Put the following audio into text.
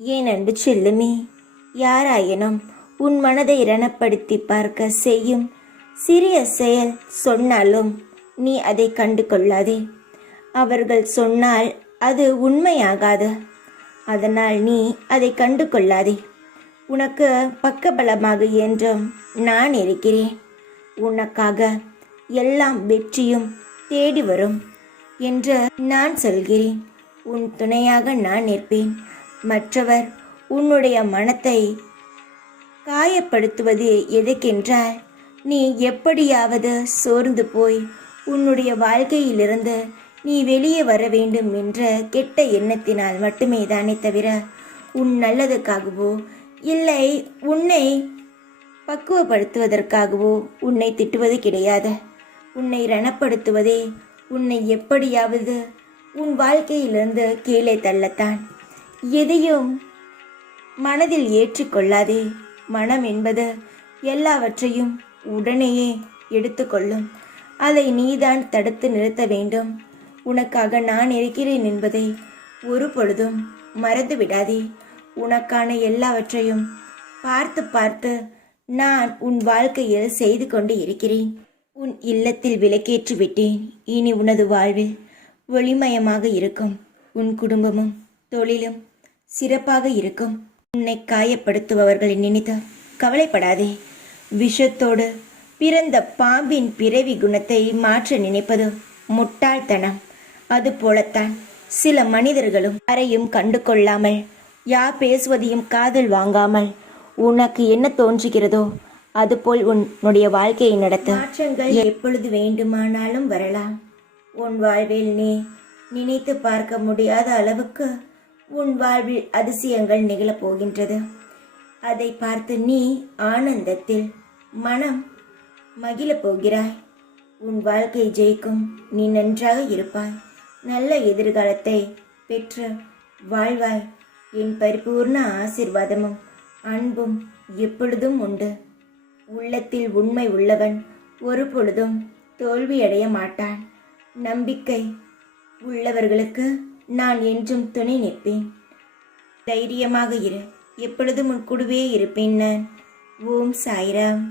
ஏன் அன்பு செல்லுமே, யாராயினும் உன் மனதை ரணப்படுத்தி பார்க்க செய்யும் சிறிய செயல் சொன்னாலும் நீ அதை கண்டு கொள்ளாதே. அவர்கள் சொன்னால் அது உண்மையாகாது. அதனால் நீ அதை கண்டு கொள்ளாதே. உனக்கு பக்கபலமாக என்றும் நான் இருக்கிறேன். உனக்காக எல்லாம் வெற்றியும் தேடி வரும் என்று நான் சொல்கிறேன். உன் துணையாக நான் நிற்பேன். மற்றவர் உன்னுடைய மனத்தை காயப்படுத்துவது எதற்கென்றால், நீ எப்படியாவது சோர்ந்து போய் உன்னுடைய வாழ்க்கையிலிருந்து நீ வெளியே வர வேண்டும் என்ற கெட்ட எண்ணத்தினால் மட்டுமே தானே தவிர உன் நல்லதுக்காகவோ இல்லை உன்னை பக்குவப்படுத்துவதற்காகவோ உன்னை திட்டுவது கிடையாது. உன்னை ரணப்படுத்துவதே உன்னை எப்படியாவது உன் வாழ்க்கையிலிருந்து கீழே தள்ளத்தான். எதையும் மனதில் ஏற்றுக்கொள்ளாதே. மனம் என்பது எல்லாவற்றையும் உடனேயே எடுத்துக்கொள்ளும். அதை நீதான் தடுத்து நிறுத்த வேண்டும். உனக்காக நான் இருக்கிறேன் என்பதை ஒரு பொழுதும் மறந்து விடாதே. உனக்கான எல்லாவற்றையும் பார்த்து பார்த்து நான் உன் வாழ்க்கையில் செய்து கொண்டு இருக்கிறேன். உன் இல்லத்தில் விளக்கேற்றி விட்டேன். இனி உனது வாழ்வில் ஒளிமயமாக இருக்கும். உன் குடும்பமும் தொழிலும் சிறப்பாக இருக்கும். உன்னை காயப்படுத்துபவர்களை நினைத்து கவலைப்படாதே. விஷத்தோடு பிறந்த பாம்பின் பிறவி குணத்தை மாற்ற நினைப்பது முட்டாள்தனம். அதுபோலத்தான் சில மனிதர்களும் யாரையும் கண்டு கொள்ளாமல், யார் பேசுவதையும் காதில் வாங்காமல் உனக்கு என்ன தோன்றுகிறதோ அதுபோல் உன்னுடைய வாழ்க்கையை நடத்த மாற்றங்கள் எப்பொழுது வேண்டுமானாலும் வரலாம். உன் வாழ்வில் நீ நினைத்து பார்க்க முடியாத அளவுக்கு உன் வாழ்வில் அதிசயங்கள் நிகழப் போகின்றது. அதை பார்த்து நீ ஆனந்தத்தில் மனம் மகிழப் போகிறாய். உன் வாழ்க்கை ஜெயிக்கும். நீ நன்றாக இருப்பாய். நல்ல எதிர்காலத்தை பெற்று வாழ்வாய். என் பரிபூர்ண ஆசீர்வாதமும் அன்பும் எப்பொழுதும் உண்டு. உள்ளத்தில் உண்மை உள்ளவன் ஒரு பொழுதும் தோல்வியடைய மாட்டான். நம்பிக்கை உள்ளவர்களுக்கு நான் என்றும் துணை நிற்பேன். தைரியமாக இரு. எப்பொழுதும் உன் கூடவே இருப்பேன் நான். ஓம் சாய்ராம்.